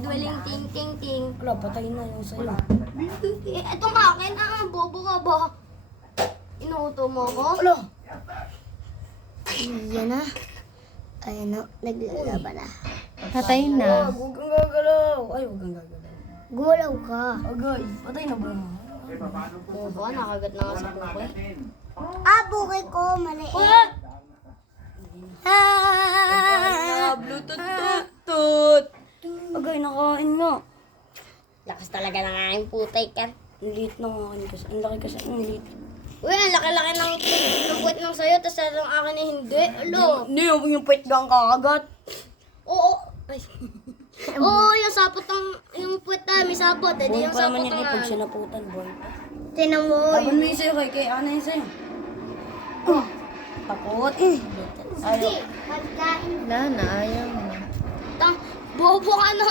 dwelling ting ting ting. Wala, patay na yung sa'yo. Etong akin, bobo ka ba? Inuuto mo ako? Wala. Yan na. Ayun na, naglalaban na. Patay na. Huwag kang gagalaw. Ay, huwag kang gagalaw. Gumalaw ka. Agay, patay na ba? Oo ba, nakagat na nga sa kukoy. Bukay ko, maliit. Bluetooth. Agay, nakain nga. Lakas talaga ng aking putay ka. Ang liit na nga kasi. Ang laki kasi. Ang liit. Uy, ang laki-laki ng puwet ng sayo, tapos ang akin ay hindi. Alo. Hindi, yung puwet ka ang kakagat. Oo. Ay. Oo, yung sapot yung puwet na, may sapot. Eh, di Boy yung pa naman sapot yung ipag nga. sinaputan, boy. Tinan mo, Laban mo yung sa'yo kay ano yung sa'yo? Takot. Ayaw. Pagkain. Wala na, ayaw na. bobo ka na.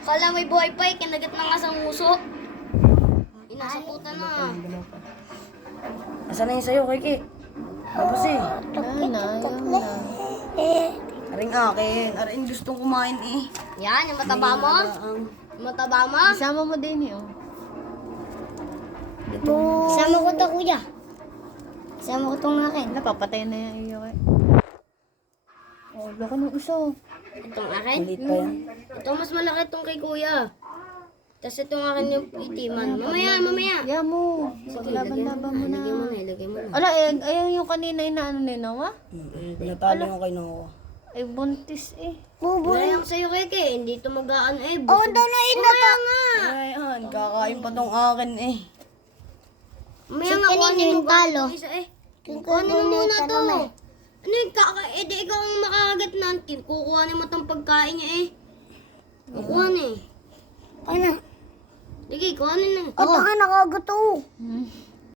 Kala may buhay pa eh, kinagat na nga sa nguso. Inasaputan na. Asa na yung sa'yo, Kiki? Tapos eh. Wala na, ayaw na. Aring akin. Aring gustong kumain eh. Yan, yung mataba mo. Yung mataba mo. Isama mo din yun. Sama ko to, kuya. Sama ko tong akin. Wala, papatay na yung iyo eh. Oh, laki ng uso. Itong akin. Malit pa yan. Ito mas malaki itong kay kuya. Tapos itong akin yung itiman. Mamaya. Kaya mo. Paglaban-laban mo na. Ilagay mo na. Ala, ayaw yung kanina inaano ni Noah. Pinatalo yung kay Noah. Ay, buntis eh. Wala yung sa'yo, Keke. Hindi ito magaan eh. Oh, daw na ina Kaya nga. Ayan, kakain pa tong akin eh. Mamaya Si nga, kanino kuhanin yung mo ba talo? itong isa eh. Yung Kuhanin mo muna kagunitan to. naman. Ano yung di ikaw ang makakagat na. Kukuhanin mo itong pagkain niya eh. Kukuhanin eh. Ano? Sige, kuhanin na. Ito nga nakaguto. Hmm.